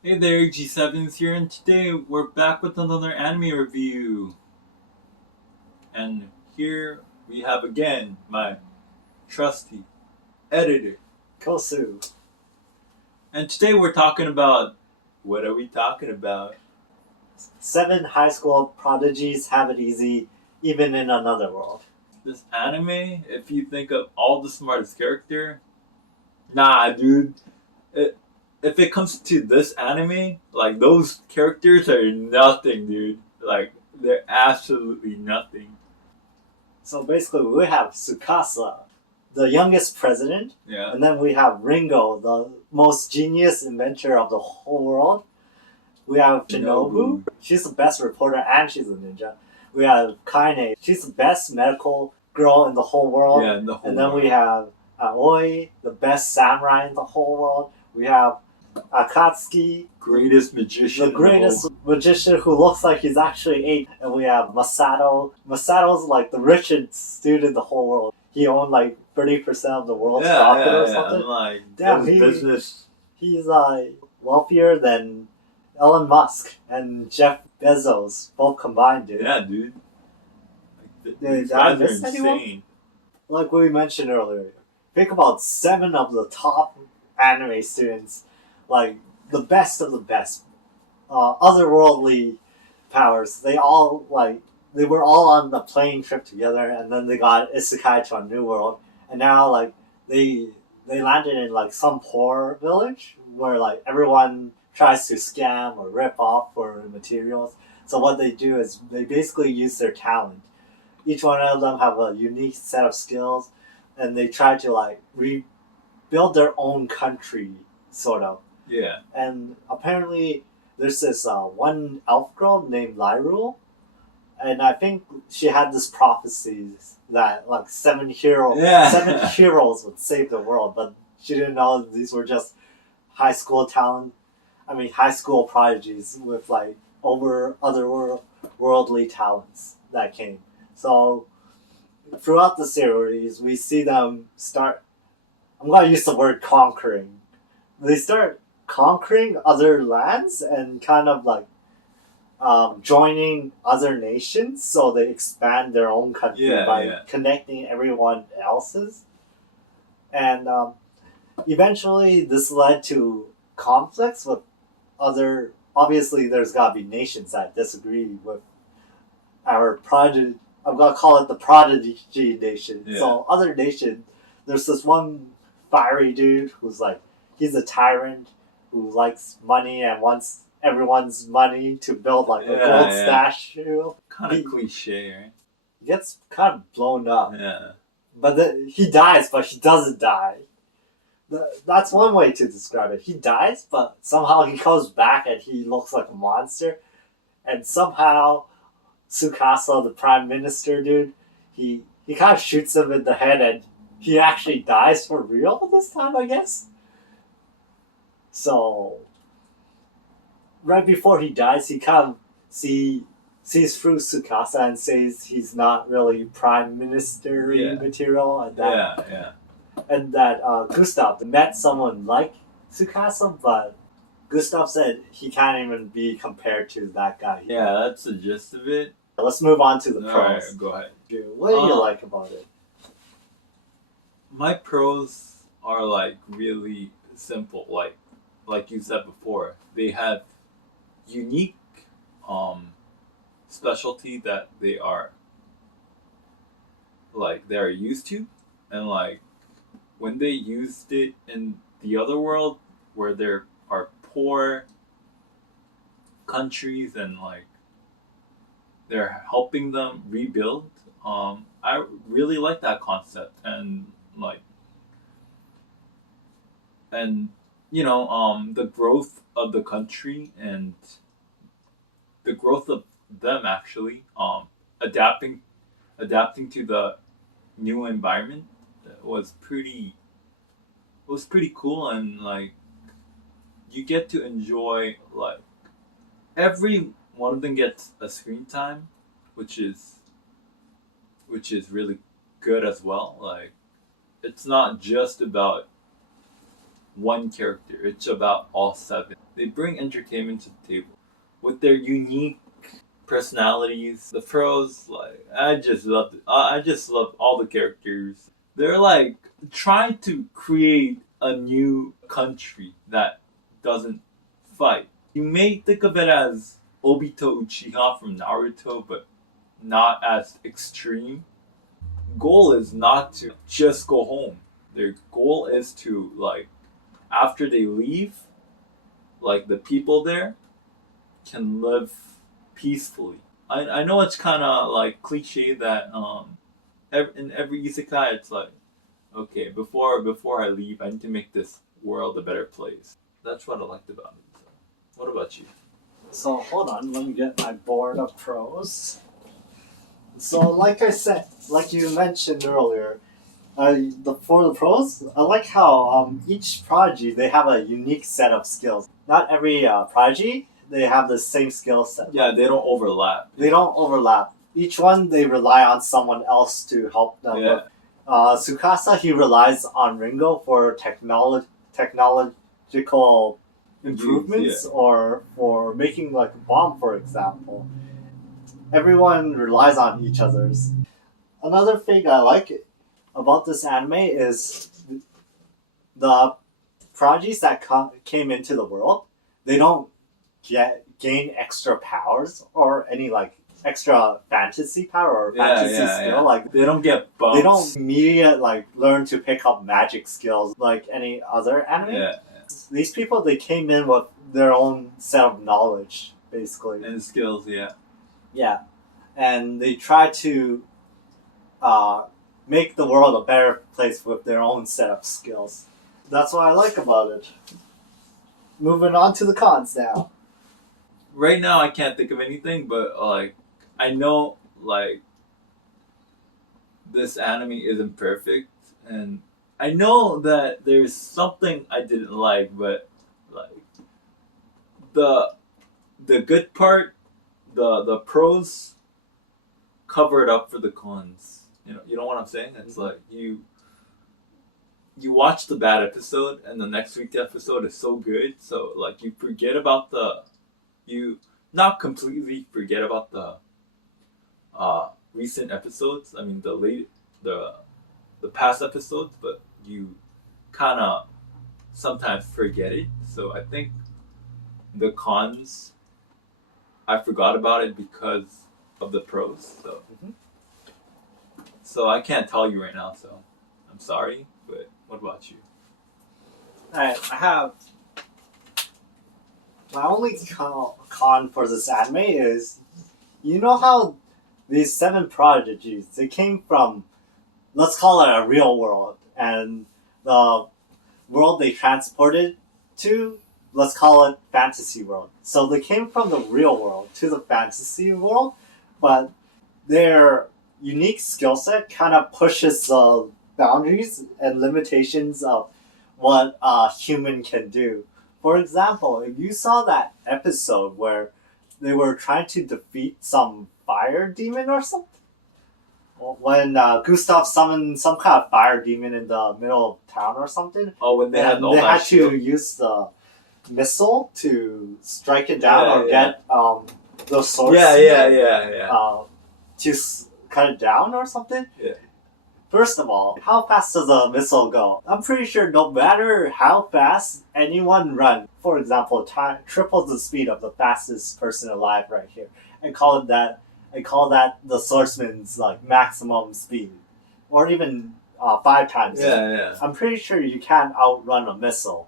Hey there, AgSevens here, and today we're back with another anime review. And here we have again my trusty editor, Kosu. and today we're talking about what are we talking about? 7 high school prodigies have it easy, even in another world. This anime, if you think of all the smartest character, nah, dude. It, if it comes to this anime, like those characters are nothing, dude. Like they're absolutely nothing. So basically, we have Tsukasa, the youngest president, Yeah. and then we have Ringo, the most genius inventor of the whole world. We have Shinobu, she's the best reporter and she's a ninja. We have Kaine, she's the best medical girl in the whole world. Yeah, in the whole And then world. we have Aoi, the best samurai in the whole world. We have Akatsuki, Greatest magician. the greatest magician who looks like he's actually 8. And we have Masato. Masato's like the richest dude in the whole world. He owned like 30% of the world's profit or something. Like, Damn, business. He's wealthier than Elon Musk and Jeff Bezos both combined, dude. Yeah, dude. Like, Did these I guys are miss anyone? insane. Like we mentioned earlier, think about 7 of the top anime students, like the best of the best, otherworldly powers. They were all on the plane trip together, and then they got isekai to a new world, and now like they landed in like some poor village where like everyone tries to scam or rip off for materials. So what they do is they basically use their talent. Each one of them have a unique set of skills, and they try to like rebuild their own country, sort of. Yeah. And apparently, there's this one elf girl named Lyrule, and I think she had this prophecy that like 7 heroes would save the world, but she didn't know these were just high school talent. I mean, high school prodigies with like otherworldly talents that came. So throughout the series, we see them start. I'm gonna use the word conquering. They start conquering other lands and kind of like joining other nations, so they expand their own country by connecting everyone else's. And eventually, this led to conflicts with other. Obviously, there's gotta be nations that disagree with our prodigy. I'm gonna call it the Prodigy Nation. Yeah. So other nation, there's this one fiery dude who's like he's a tyrant who likes money and wants everyone's money to build like a gold statue. Kind of cliche, right? He gets kind of blown up. Yeah. But he dies, but he doesn't die. That's one way to describe it. He dies, but somehow he comes back and he looks like a monster. And somehow Tsukasa, the prime minister dude, he kind of shoots him in the head and he actually dies for real this time, I guess. So, right before he dies, he kind of sees through Tsukasa and says he's not really prime minister material, and that Gustav met someone like Tsukasa, but Gustav said he can't even be compared to that guy. Yeah, that's the gist of it. Let's move on to the pros. Alright, go ahead. What do you like about it? My pros are like really simple. Like you said before, they have unique specialty that they're used to, and like when they used it in the other world where there are poor countries and like they're helping them rebuild, I really like that concept, and the growth of the country and the growth of them actually adapting to the new environment was pretty cool, and like you get to enjoy like every one of them gets a screen time, which is really good as well. Like it's not just about one character. It's about all seven. They bring entertainment to the table with their unique personalities. The pros, like I just love. I just love all the characters. They're like trying to create a new country that doesn't fight. You may think of it as Obito Uchiha from Naruto, but not as extreme. Goal is not to just go home. Their goal is to like after they leave, like the people there can live peacefully. I know it's kind of like cliche that in every isekai it's like okay before I leave I need to make this world a better place. That's what I liked about it. So, what about you? So hold on, let me get my board of pros. So like I said, like you mentioned earlier, for the pros, I like how each prodigy they have a unique set of skills. Not every prodigy they have the same skill set. Yeah, they don't overlap. They don't overlap. Each one they rely on someone else to help them. Yeah. Tsukasa he relies on Ringo for technological improvements or for making like a bomb, for example. Everyone relies on each other's. Another thing I like about this anime is the prodigies that came into the world. They don't gain extra powers or any like extra fantasy power or fantasy skill. Yeah. Like They don't get bumps. they don't immediately like learn to pick up magic skills like any other anime. Yeah. These people they came in with their own set of knowledge basically. And skills, yeah. Yeah, and they try to make the world a better place with their own set of skills. That's what I like about it. Moving on to the cons now. Right now I can't think of anything, but like I know like this anime isn't perfect, and I know that there's something I didn't like, but like the good part, the pros covered up for the cons. You know what I'm saying? It's like you watch the bad episode and the next week's episode is so good, so like you forget about you not completely forget about the recent episodes. I mean the past episodes, but you kind of sometimes forget it. So I think the cons I forgot about it because of the pros. So so I can't tell you right now. So I'm sorry, but what about you? I have my only con for this anime is, you know how these 7 prodigies they came from, let's call it a real world, and the world they transported to, let's call it fantasy world. So they came from the real world to the fantasy world, but their unique skill set kind of pushes the boundaries and limitations of what a human can do. For example, if you saw that episode where they were trying to defeat some fire demon or something, when Gustav summoned some kind of fire demon in the middle of town or something, when they had to use the missile to strike it down get the swords to cut it down or something. Yeah. First of all, how fast does a missile go? I'm pretty sure no matter how fast anyone runs, for example, triples the speed of the fastest person alive right here. I call that the swordsman's like maximum speed, or even 5 times. I'm pretty sure you can't outrun a missile.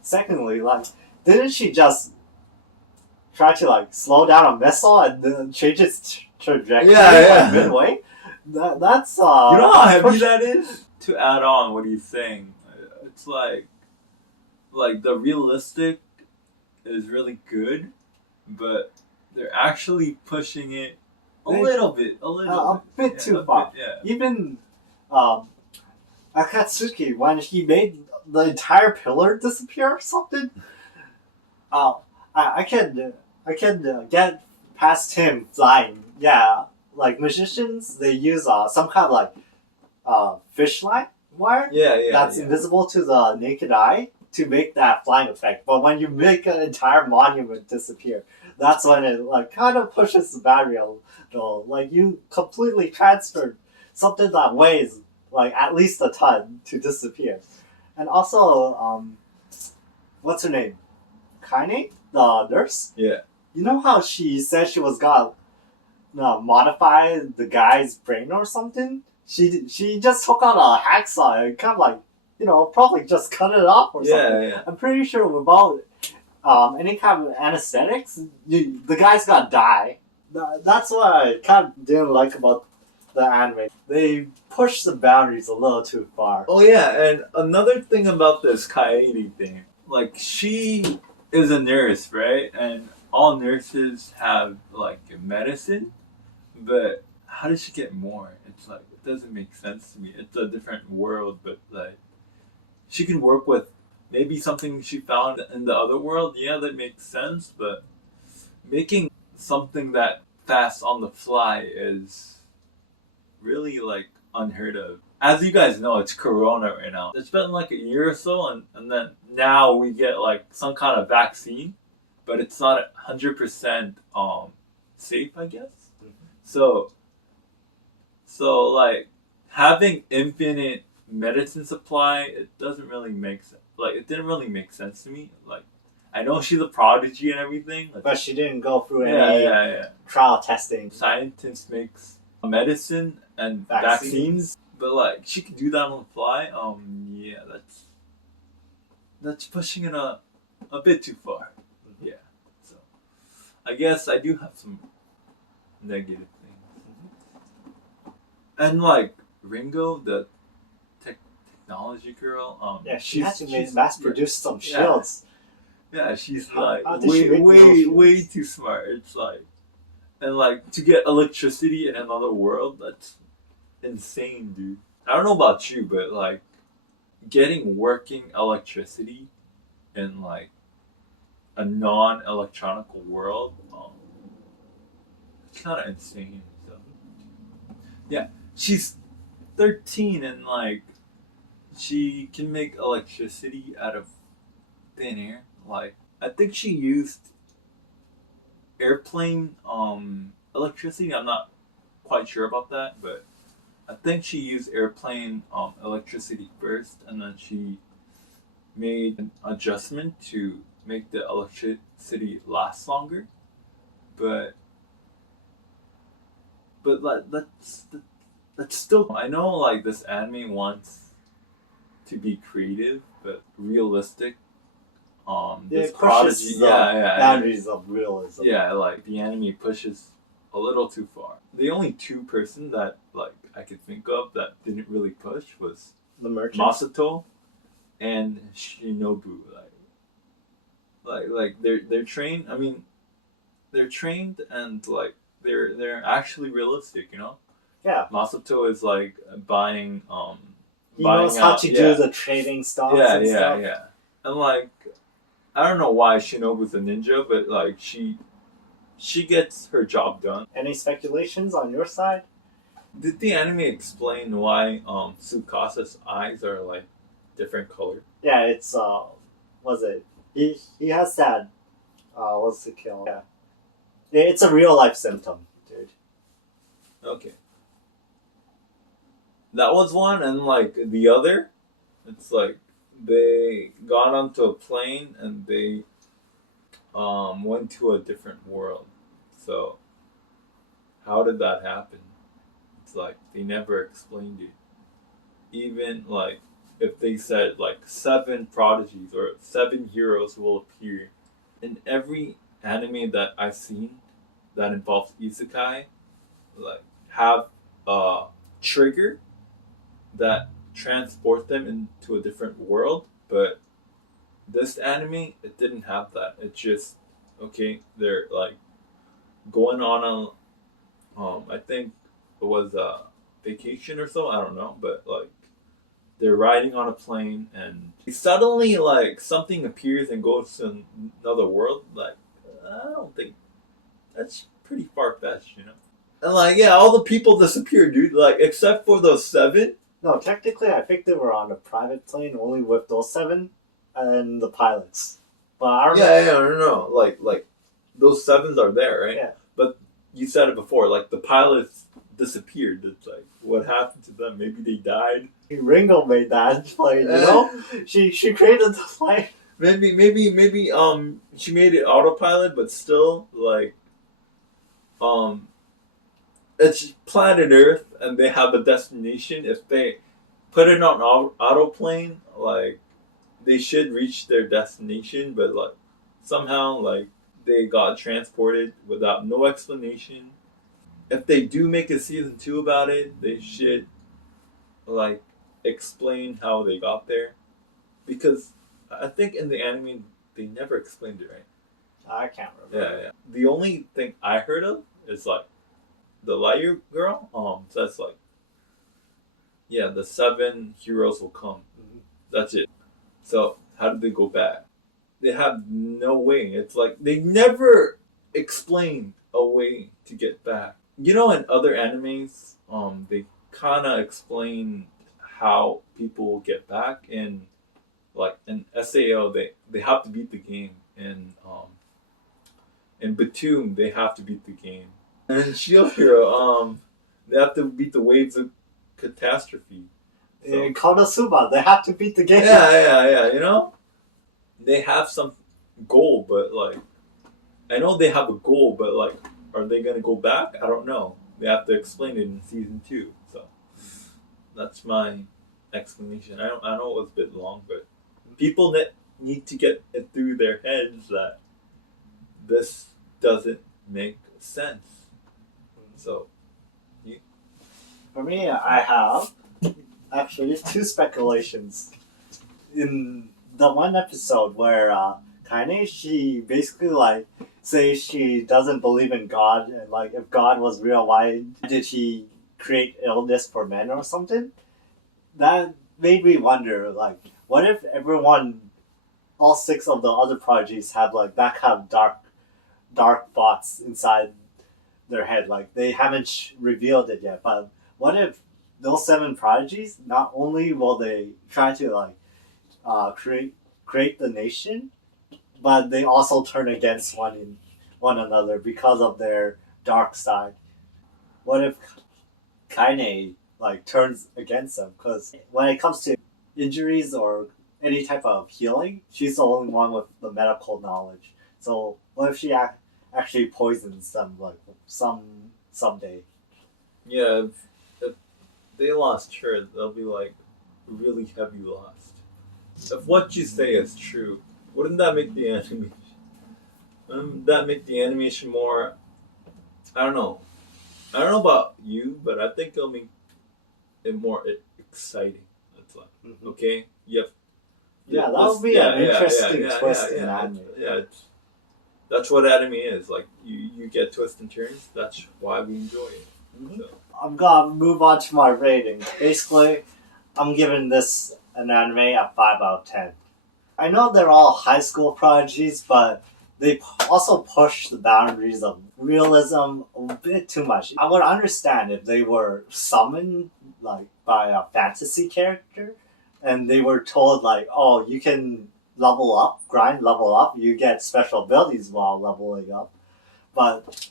Secondly, like, didn't she just try to like slow down a missile and then change its trajectory midway? That's you know how heavy that is? To add on what he's saying, it's like the realistic is really good, but they're actually pushing it a little bit too far. Even Akatsuki, when he made the entire pillar disappear or something, I can get past him flying. Yeah, like magicians, they use some kind of like fish line wire that's invisible to the naked eye to make that flying effect. But when you make an entire monument disappear, that's when it like kind of pushes the boundary a little. Like you completely transferred something that weighs like at least a ton to disappear. And also, what's her name? Kaine, the nurse. Yeah. You know how she said she was gonna modify the guy's brain or something? She just took out a hacksaw and kind of like, probably just cut it off or something. Yeah. I'm pretty sure without any kind of anesthetics, the guy's gonna die. That's what I kind of didn't like about the anime. They push the boundaries a little too far. Oh yeah, and another thing about this Kaede thing, like she is a nurse, right? And all nurses have like medicine, but how does she get more? It's like it doesn't make sense to me. It's a different world, but like she can work with maybe something she found in the other world. Yeah, that makes sense, but making something that fast on the fly is really like unheard of. As you guys know, it's Corona right now. It's been like a year or so, and then now we get like some kind of vaccine, but it's not 100% safe, I guess. So like having infinite medicine supply, it doesn't really make sense. Like it didn't really make sense to me. Like I know she's a prodigy and everything, like, but she didn't go through any trial testing. Scientists makes medicine and vaccines, but like she could do that on the fly. Yeah, that's pushing it a bit too far. Yeah, so I guess I do have some negative things. And like Ringo, the technology girl, she had to mass produce some shields. Yeah, she's like way too smart. It's like, and like to get electricity in another world, that's insane, dude. I don't know about you, but like getting working electricity in like a non-electronical world, it's kind of insane. So yeah, she's 13 and like she can make electricity out of thin air. Like I think she used airplane electricity. I'm not quite sure about that, but I think she used airplane electricity first, and then she made an adjustment to make the electricity last longer. But like that's still, I know like this anime wants to be creative but realistic. This Prodigy, boundaries of realism. Yeah, like the anime pushes a little too far. The only two person that like I could think of that didn't really push was the merchant, Masato, and Shinobu. Like they're trained. I mean, they're trained and like they're actually realistic. You know. Yeah. Masato is like buying. He knows how to do the trading stocks. Yeah. And like, I don't know why Shinobu's a ninja, but like she gets her job done. Any speculations on your side? Did the anime explain why Tsukasa's eyes are like different color? Yeah, it's was it? He has that what's the kill? Yeah. It's a real life symptom, dude. Okay. That was one, and like the other, it's like they got onto a plane and they went to a different world. So how did that happen? It's like they never explained it. Even like if they said like 7 prodigies or 7 heroes will appear in every anime that I've seen that involves isekai, like have a trigger that transport them into a different world, but this anime, it didn't have that. It's just okay, they're like going on a I think it was a vacation or so, I don't know, but like they're riding on a plane and suddenly like something appears and goes to another world. Like I don't think that's pretty far-fetched, you know. And like yeah, all the people disappear, dude, like except for those 7. No, technically, I think they were on a private plane only with those seven and the pilots. But I remember, No. Like those sevens are there, right? Yeah. But you said it before, like the pilots disappeared. It's like what happened to them? Maybe they died. Ringo made that plane. You know, she created the plane. Maybe she made it autopilot, but still um it's planet Earth and they have a destination. If they put it on autoplane, like they should reach their destination, but like somehow like they got transported without no explanation. If they do make a season 2 about it, they should like explain how they got there, because I think in the anime they never explained it, right? I can't remember. Yeah. The only thing I heard of is like the Liar girl. So that's like, yeah, the 7 heroes will come. Mhm. That's it. So how did they go back? They have no way. It's like they never explained a way to get back. You know, in other animes, they kind of explain how people get back. In like in SAO, they have to beat the game. In Batum, they have to beat the game. And in Shield Hero, they have to beat the waves of catastrophe. So, In Konosuba, they have to beat the game. yeah. You know, they have some goal, but like, I know they have a goal, but like, are they gonna go back? I don't know. They have to explain it in season 2. So that's my explanation. I know it was a bit long, but people that need to get it through their heads that this doesn't make sense. So For me, I have actually two speculations. In the one episode where Kaine, she basically like says she doesn't believe in God, and like if God was real, why did he create illness for men or something? That made me wonder, like, what if everyone, all six of the other prodigies have like that kind of dark thoughts inside their head. Like they haven't revealed it yet, but what if those seven prodigies? Not only will they try to like create the nation, but they also turn against one another because of their dark side. What if Kaine like turns against them? Because when it comes to injuries or any type of healing, she's the only one with the medical knowledge. So what if she actually poisons them like someday? yeah, if they lost her, they'll be like really heavy lost. If what you say is true, wouldn't that make the animation? Wouldn't that make the animation more? I don't know. I don't know about you, but I think it'll make it more exciting. It's like, okay, yep. Yeah, that would be an interesting twist in anime. Yeah, that's what anime is. Like you get twists and turns. That's why we enjoy it. Mhm. So. I'm gonna move on to my rating. Basically, I'm giving this an anime a 5 out of 10. I know they're all high school prodigies, but they also push the boundaries of realism a bit too much. I would understand if they were summoned like by a fantasy character, and they were told like, "Oh, you can level up, you get special abilities while leveling up." But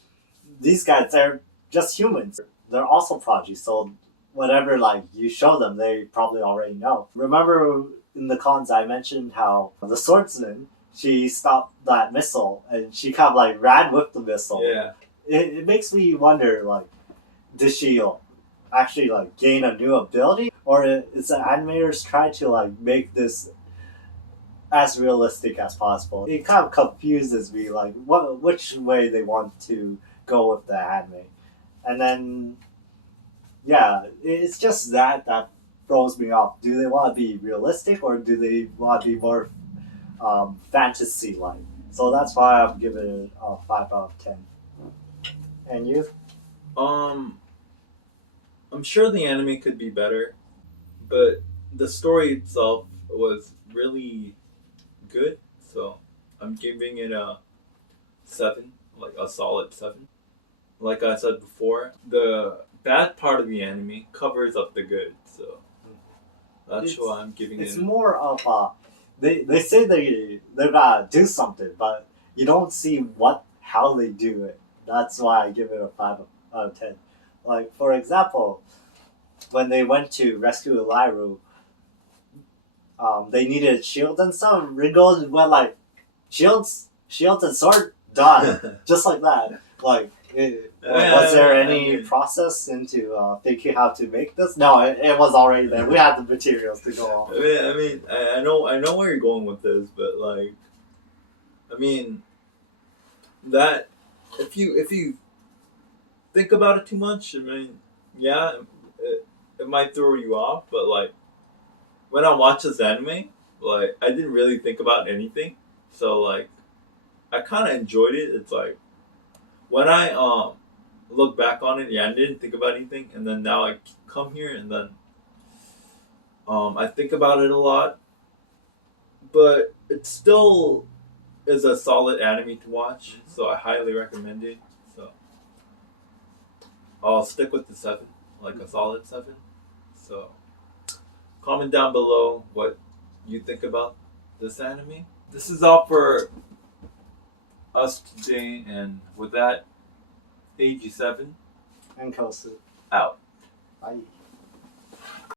these guys, they're just humans. They're also prodigies, so whatever like you show them, they probably already know. Remember in the cons I mentioned how the swordsman, she stopped that missile and she kind of like ran with the missile. Yeah. It makes me wonder like, did she actually like gain a new ability, or is the animators trying to like make this as realistic as possible? It kind of confuses me like which way they want to go with the anime. And then yeah, it's just that throws me off. Do they want to be realistic or do they want to be more fantasy like? So that's why I'm giving it a 5 out of 10. And you? Um, I'm sure the anime could be better, but the story itself was really good. So I'm giving it a 7, like a solid 7. Like I said before, the bad part of the anime covers up the good. So That's It's- why I'm giving It's it. more of they say they're gonna do something, but you don't see how they do it. That's why I give it a 5 out of 10. Like for example, when they went to rescue Eliru, they needed shields and stuff. Ringo went like shields and sword done, just like that. Like, was there any process into thinking how to make this? No, it was already there. We had the materials to go on. I know where you're going with this, but like, I mean, that if you think about it too much, I mean, yeah, it might throw you off. But like, when I watch this anime, like, I didn't really think about anything, so like, I kind of enjoyed it. It's like when I look back on it, yeah, I didn't think about anything, and then now I come here and then I think about it a lot, but it still is a solid anime to watch, so I highly recommend it. So I'll stick with the 7, like a solid 7. So comment down below what you think about this anime. This is all for us today, and with that, AG7 And Kosu. out. Bye.